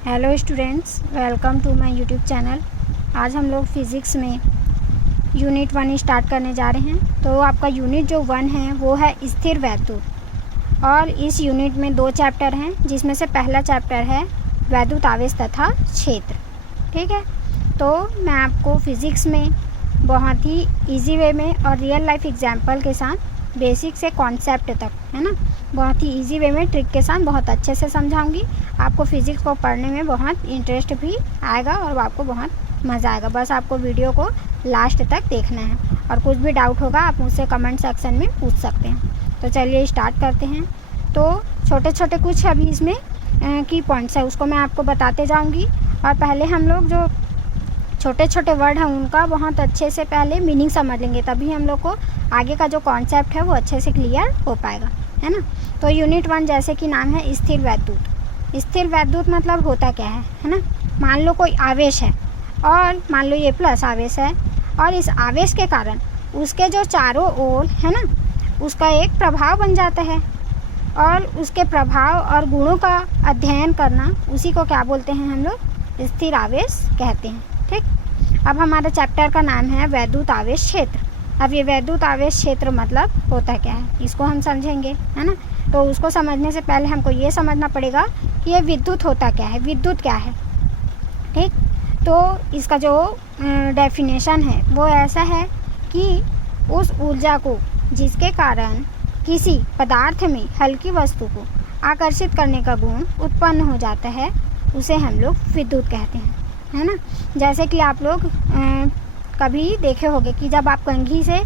Hello students, welcome to my YouTube channel. आज हम लोग फिज़िक्स में यूनिट 1 स्टार्ट करने जा रहे हैं। तो आपका यूनिट जो 1 है वो है स्थिर वैद्युत, और इस यूनिट में 2 चैप्टर हैं, जिसमें से पहला चैप्टर है वैद्युत आवेश तथा क्षेत्र। ठीक है, तो मैं आपको फिज़िक्स में बहुत ही इजी वे में और रियल लाइफ एग्जांपल के साथ बेसिक से कॉन्सेप्ट तक, है ना, बहुत ही इजी वे में ट्रिक के साथ बहुत अच्छे से समझाऊंगी। आपको फिज़िक्स को पढ़ने में बहुत इंटरेस्ट भी आएगा और आपको बहुत मज़ा आएगा। बस आपको वीडियो को लास्ट तक देखना है, और कुछ भी डाउट होगा आप मुझसे कमेंट सेक्शन में पूछ सकते हैं। तो चलिए स्टार्ट करते हैं। तो छोटे छोटे कुछ अभी इसमें की पॉइंट्स है, उसको मैं आपको बताते जाऊँगी। और पहले हम लोग जो छोटे छोटे वर्ड हैं उनका बहुत अच्छे से पहले मीनिंग समझ लेंगे, तभी हम लोग को आगे का जो कॉन्सेप्ट है वो अच्छे से क्लियर हो पाएगा, है ना। तो यूनिट 1 जैसे कि नाम है स्थिर वैद्युत। स्थिर वैद्युत मतलब होता क्या है ना। मान लो कोई आवेश है, और मान लो ये प्लस आवेश है, और इस आवेश के कारण उसके जो चारों ओर है ना, उसका एक प्रभाव बन जाता है, और उसके प्रभाव और गुणों का अध्ययन करना, उसी को क्या बोलते हैं हम लोग, स्थिर आवेश कहते हैं। ठीक, अब हमारे चैप्टर का नाम है वैद्युत आवेश क्षेत्र। अब ये वैद्युत आवेश क्षेत्र मतलब होता क्या है, इसको हम समझेंगे, है ना। तो उसको समझने से पहले हमको ये समझना पड़ेगा कि ये विद्युत होता क्या है, विद्युत क्या है। ठीक, तो इसका जो डेफिनेशन है वो ऐसा है कि उस ऊर्जा को जिसके कारण किसी पदार्थ में हल्की वस्तु को आकर्षित करने का गुण उत्पन्न हो जाता है, उसे हम लोग विद्युत कहते हैं, है ना। जैसे कि आप लोग कभी देखे होंगे कि जब आप कंघी से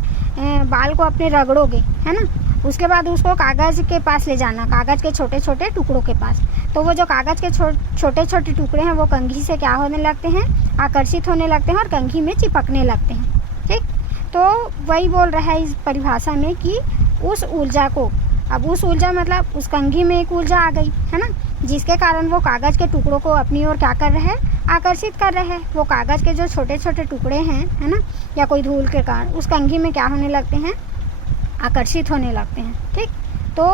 बाल को अपने रगड़ोगे, है ना, उसके बाद उसको कागज़ के पास ले जाना, कागज़ के छोटे छोटे टुकड़ों के पास। तो वो जो कागज़ के छोटे छोटे टुकड़े हैं वो कंघी से क्या होने लगते हैं, आकर्षित होने लगते हैं और कंघी में चिपकने लगते हैं। ठीक, तो वही बोल रहा है इस परिभाषा में कि उस ऊर्जा को, अब उस ऊर्जा मतलब उस कंघी में एक ऊर्जा आ गई, है ना, जिसके कारण वो कागज़ के टुकड़ों को अपनी ओर क्या कर रहे हैं, आकर्षित कर रहे हैं। वो कागज़ के जो छोटे छोटे टुकड़े हैं, है ना, या कोई धूल के कारण उस कंघी में क्या होने लगते हैं, आकर्षित होने लगते हैं। ठीक, तो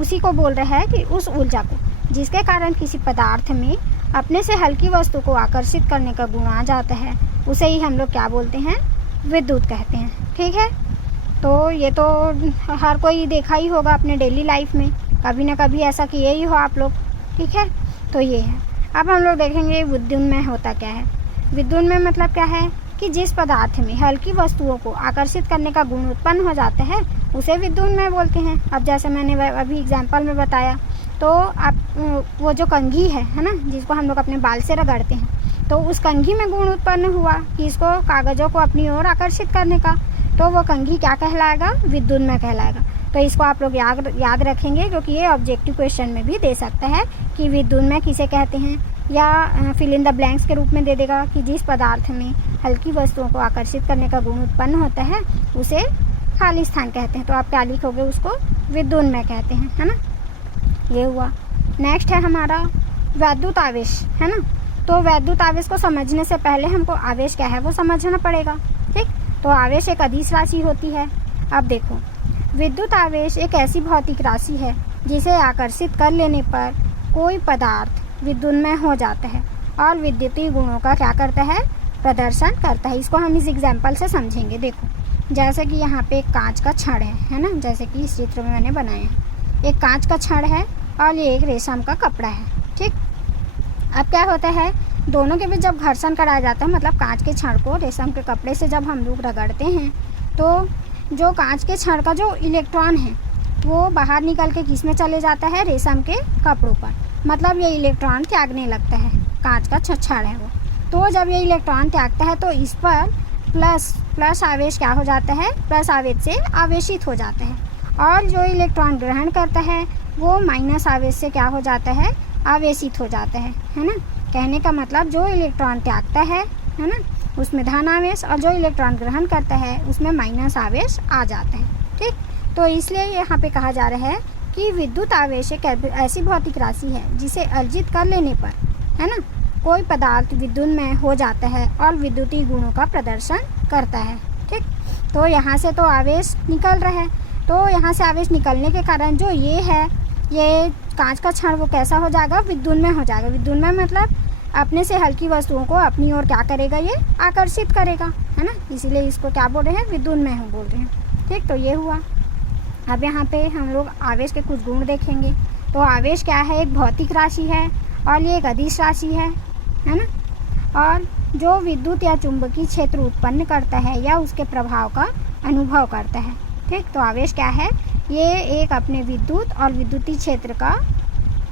उसी को बोल रहा है कि उस ऊर्जा को जिसके कारण किसी पदार्थ में अपने से हल्की वस्तु को आकर्षित करने का गुण आ जाता है, उसे ही हम लोग क्या बोलते हैं, विद्युत कहते हैं। ठीक है, तो ये तो हर कोई देखा ही होगा अपने डेली लाइफ में, कभी ना कभी ऐसा किए ही हो आप लोग। ठीक है, तो ये है। अब हम लोग देखेंगे विद्युत में होता क्या है। विद्युत में मतलब क्या है कि जिस पदार्थ में हल्की वस्तुओं को आकर्षित करने का गुण उत्पन्न हो जाता है उसे विद्युत में बोलते हैं। अब जैसे मैंने अभी एग्जांपल में बताया, तो आप वो जो कंघी है ना, जिसको हम लोग अपने बाल से रगड़ते हैं, तो उस कंघी में गुण उत्पन्न हुआ कि इसको कागज़ों को अपनी ओर आकर्षित करने का, तो वो कंघी क्या कहलाएगा, विद्युत में कहलाएगा। तो इसको आप लोग याद रखेंगे, क्योंकि ये ऑब्जेक्टिव क्वेश्चन में भी दे सकता है कि विद्युत में किसे कहते हैं, या फिल इन द ब्लैंक्स के रूप में दे देगा कि जिस पदार्थ में हल्की वस्तुओं को आकर्षित करने का गुण उत्पन्न होता है उसे खाली स्थान कहते हैं। तो आप क्या लिखोगे, उसको विद्युत में कहते हैं, है ना। ये हुआ। नेक्स्ट है हमारा वैद्युत आवेश, है ना। तो वैद्युत आवेश को समझने से पहले हमको आवेश क्या है वो समझना पड़ेगा। ठीक, तो आवेश एक अदिश राशि होती है। अब देखो, विद्युत आवेश एक ऐसी भौतिक राशि है जिसे आकर्षित कर लेने पर कोई पदार्थ विद्युत में हो जाता है और विद्युतीय गुणों का क्या करता है, प्रदर्शन करता है। इसको हम इस एग्जाम्पल से समझेंगे। देखो, जैसे कि यहाँ पे एक कांच का छड़ है ना, जैसे कि इस चित्र में मैंने बनाया है। एक कांच का छड़ है और ये एक रेशम का कपड़ा है। ठीक, अब क्या होता है, दोनों के बीच जब घर्षण कराया जाता है, मतलब कांच के छड़ को रेशम के कपड़े से जब हम लोग रगड़ते हैं, तो जो कांच के छड़ का जो इलेक्ट्रॉन है वो बाहर निकल के किस में चले जाता है, रेशम के कपड़ों पर। मतलब ये इलेक्ट्रॉन त्यागने लगता है, कांच का छड़ है वो। तो जब ये इलेक्ट्रॉन त्यागता है तो इस पर प्लस आवेश क्या हो जाता है, प्लस आवेश से आवेशित हो जाता है, और जो इलेक्ट्रॉन ग्रहण करता है वो माइनस आवेश से क्या हो जाता है, आवेशित हो जाता है ना। कहने का मतलब जो इलेक्ट्रॉन त्यागता है ना, उसमें धन आवेश, और जो इलेक्ट्रॉन ग्रहण करता है उसमें माइनस आवेश आ जाता है। ठीक, तो इसलिए यहाँ पे कहा जा रहा है कि विद्युत आवेश एक ऐसी भौतिक राशि है जिसे अर्जित कर लेने पर, है ना, कोई पदार्थ विद्युत में हो जाता है और विद्युतीय गुणों का प्रदर्शन करता है। ठीक, तो यहाँ से तो आवेश निकल रहा है, तो यहाँ से आवेश निकलने के कारण जो ये है, ये कांच का छड़ वो कैसा हो जाएगा, विद्युत में हो जाएगा। विद्युत में मतलब अपने से हल्की वस्तुओं को अपनी ओर क्या करेगा, ये आकर्षित करेगा, है ना। इसीलिए इसको क्या बोल रहे हैं, विद्युन्मय बोल रहे हैं। ठीक, तो ये हुआ। अब यहाँ पे हम लोग आवेश के कुछ गुण देखेंगे। तो आवेश क्या है, एक भौतिक राशि है और ये एक अदिश राशि है ना। और जो विद्युत या चुंबकीय क्षेत्र उत्पन्न करता है या उसके प्रभाव का अनुभव करता है। ठीक, तो आवेश क्या है, ये एक अपने विद्युत और विद्युतीय क्षेत्र का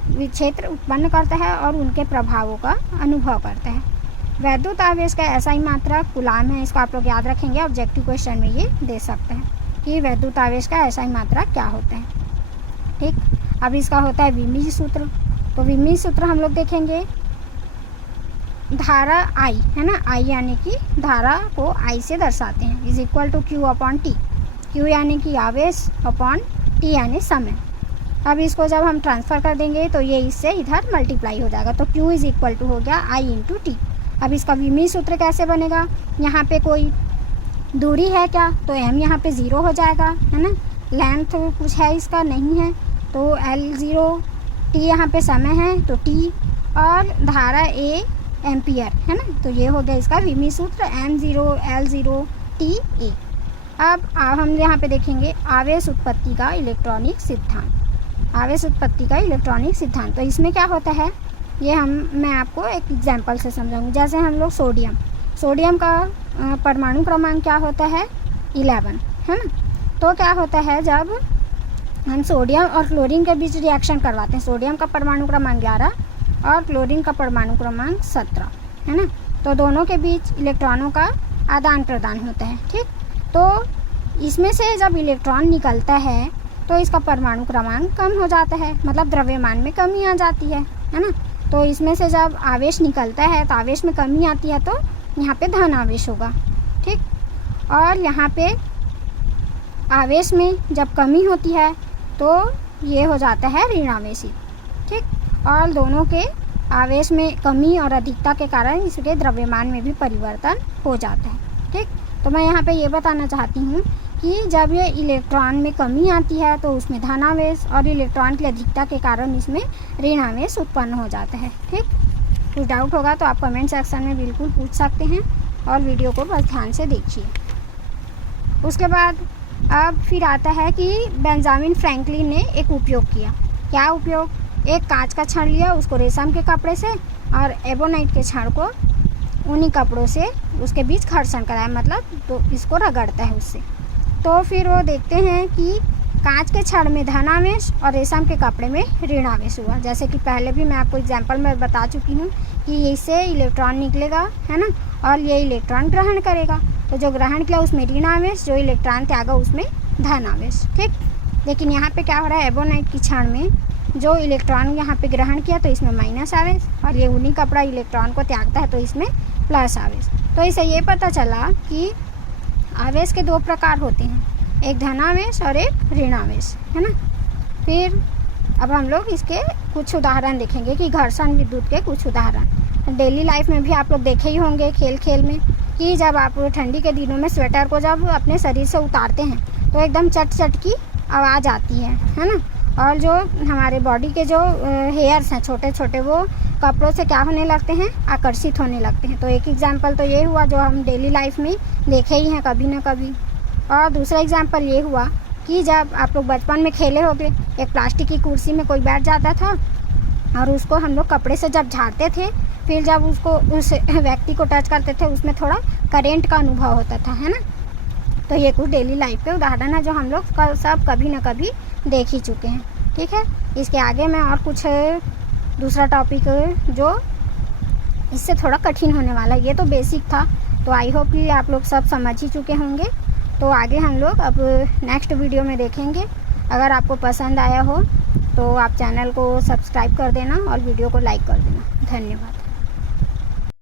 उत्पन्न करता है और उनके प्रभावों का अनुभव करता है। वैद्युत आवेश का SI मात्रक कूलाम है। इसको आप लोग याद रखेंगे, ऑब्जेक्टिव क्वेश्चन में ये दे सकते हैं कि वैद्युत आवेश का SI मात्रक क्या होता है। ठीक, अब इसका होता है विमीय सूत्र। तो विमीय सूत्र हम लोग देखेंगे, धारा I है ना, I यानी कि धारा को I से दर्शाते हैं, is equal to Q/T। Q यानी कि आवेश अपॉन T यानी समय। अब इसको जब हम ट्रांसफ़र कर देंगे तो ये इससे इधर मल्टीप्लाई हो जाएगा, तो Q इज इक्वल टू हो गया I × T। अब इसका विमीय सूत्र कैसे बनेगा, यहाँ पे कोई दूरी है क्या, तो m यहाँ पे 0 हो जाएगा, है ना। लेंथ कुछ है इसका नहीं है, तो L0, T यहाँ पे समय है तो T, और धारा A एम्पियर, है ना। तो ये हो गया इसका विमीय सूत्र, M0 L0 T A। अब हम यहाँ पे देखेंगे आवेश उत्पत्ति का इलेक्ट्रॉनिक सिद्धांत। आवेश उत्पत्ति का इलेक्ट्रॉनिक सिद्धांत, तो इसमें क्या होता है ये मैं आपको एक एग्जांपल से समझाऊंगी। जैसे हम लोग सोडियम का परमाणु क्रमांक क्या होता है, 11, है ना। तो क्या होता है, जब हम सोडियम और क्लोरीन के बीच रिएक्शन करवाते हैं, सोडियम का परमाणु क्रमांक 11 और क्लोरीन का परमाणु क्रमांक 17, है ना। तो दोनों के बीच इलेक्ट्रॉनों का आदान प्रदान होता है। ठीक, तो इसमें से जब इलेक्ट्रॉन निकलता है तो इसका परमाणु क्रमांक कम हो जाता है, मतलब द्रव्यमान में कमी आ जाती है ना। तो इसमें से जब आवेश निकलता है तो आवेश में कमी आती है, तो यहाँ पे धन आवेश होगा। ठीक, और यहाँ पे आवेश में जब कमी होती है तो ये हो जाता है ऋण आवेशी। ठीक, और दोनों के आवेश में कमी और अधिकता के कारण इसके द्रव्यमान में भी परिवर्तन हो जाता है। ठीक, तो मैं यहाँ पे ये बताना चाहती हूँ कि जब ये इलेक्ट्रॉन में कमी आती है तो उसमें धन आवेश, और इलेक्ट्रॉन की अधिकता के कारण इसमें ऋण आवेश उत्पन्न हो जाता है। ठीक, कुछ डाउट होगा तो आप कमेंट सेक्शन में बिल्कुल पूछ सकते हैं, और वीडियो को बस ध्यान से देखिए। उसके बाद अब फिर आता है कि बेंजामिन फ्रैंकलिन ने एक उपयोग किया। क्या उपयोग, एक कांच का छड़ लिया, उसको रेशम के कपड़े से और एबोनाइट के छड़ को उन्हीं कपड़ों से उसके बीच घर्षण कराया, मतलब तो इसको रगड़ता है उससे। तो फिर वो देखते हैं कि कांच के छड़ में धन आवेश और रेशम के कपड़े में ऋण आवेश हुआ। जैसे कि पहले भी मैं आपको एग्जांपल में बता चुकी हूँ कि इससे इलेक्ट्रॉन निकलेगा, है ना, और ये इलेक्ट्रॉन ग्रहण करेगा। तो जो ग्रहण किया उसमें ऋण आवेश, जो इलेक्ट्रॉन त्यागा उसमें धन आवेश। ठीक, लेकिन यहाँ पे क्या हो रहा है, एबोनाइट की छड़ में जो इलेक्ट्रॉन यहाँ पे ग्रहण किया तो इसमें माइनस आवेश, और ये ऊनी कपड़ा इलेक्ट्रॉन को त्यागता है तो इसमें प्लस आवेश। तो इससे ये पता चला कि आवेश के दो प्रकार होते हैं, एक धन आवेश और एक ऋण आवेश, है ना। फिर अब हम लोग इसके कुछ उदाहरण देखेंगे कि घर्षण विद्युत के कुछ उदाहरण डेली लाइफ में भी आप लोग देखे ही होंगे, खेल खेल में, कि जब आप ठंडी के दिनों में स्वेटर को जब अपने शरीर से उतारते हैं तो एकदम चट चट की आवाज़ आती है ना। और जो हमारे बॉडी के जो हेयर्स हैं छोटे छोटे, वो कपड़ों से क्या होने लगते हैं, आकर्षित होने लगते हैं। तो एक एग्जांपल तो ये हुआ जो हम डेली लाइफ में देखे ही हैं कभी ना कभी। और दूसरा एग्जांपल ये हुआ कि जब आप लोग बचपन में खेले होंगे, एक प्लास्टिक की कुर्सी में कोई बैठ जाता था और उसको हम लोग कपड़े से जब झाड़ते थे, फिर जब उसको उस व्यक्ति को टच करते थे उसमें थोड़ा करेंट का अनुभव होता था, है ना। तो ये कुछ डेली लाइफ के उदाहरण है जो हम लोग सब कभी ना कभी देख ही चुके हैं। ठीक है, इसके आगे मैं और कुछ दूसरा टॉपिक जो इससे थोड़ा कठिन होने वाला है, ये तो बेसिक था, तो आई होप कि आप लोग सब समझ ही चुके होंगे। तो आगे हम लोग अब नेक्स्ट वीडियो में देखेंगे। अगर आपको पसंद आया हो तो आप चैनल को सब्सक्राइब कर देना और वीडियो को लाइक कर देना। धन्यवाद।